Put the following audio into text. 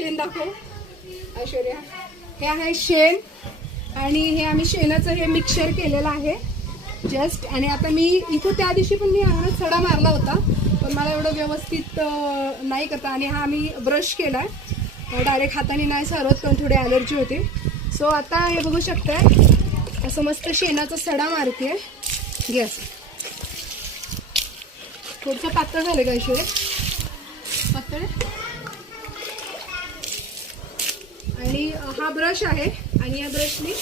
शेण दाखव ऐश्वर्या. हे आहे शेण आणि हे आम्ही शेणाचं हे मिक्सचर केलेलं आहे जस्ट. आणि आता मी इथं त्या दिवशी पण मी अंगणात सडा मारला होता पण मला एवढं व्यवस्थित नाही करता. आणि हा आम्ही ब्रश केला आहे, डायरेक्ट हाताने नाही सारवत कारण थोडी ॲलर्जी होते. सो आता हे बघू शकताय असं मस्त शेणाचा सडा मारते. गॅस थोडंसं पातळ झालं का ऐश्वर्या? पातळ. आणि हा ब्रश आहे आणि या ब्रशने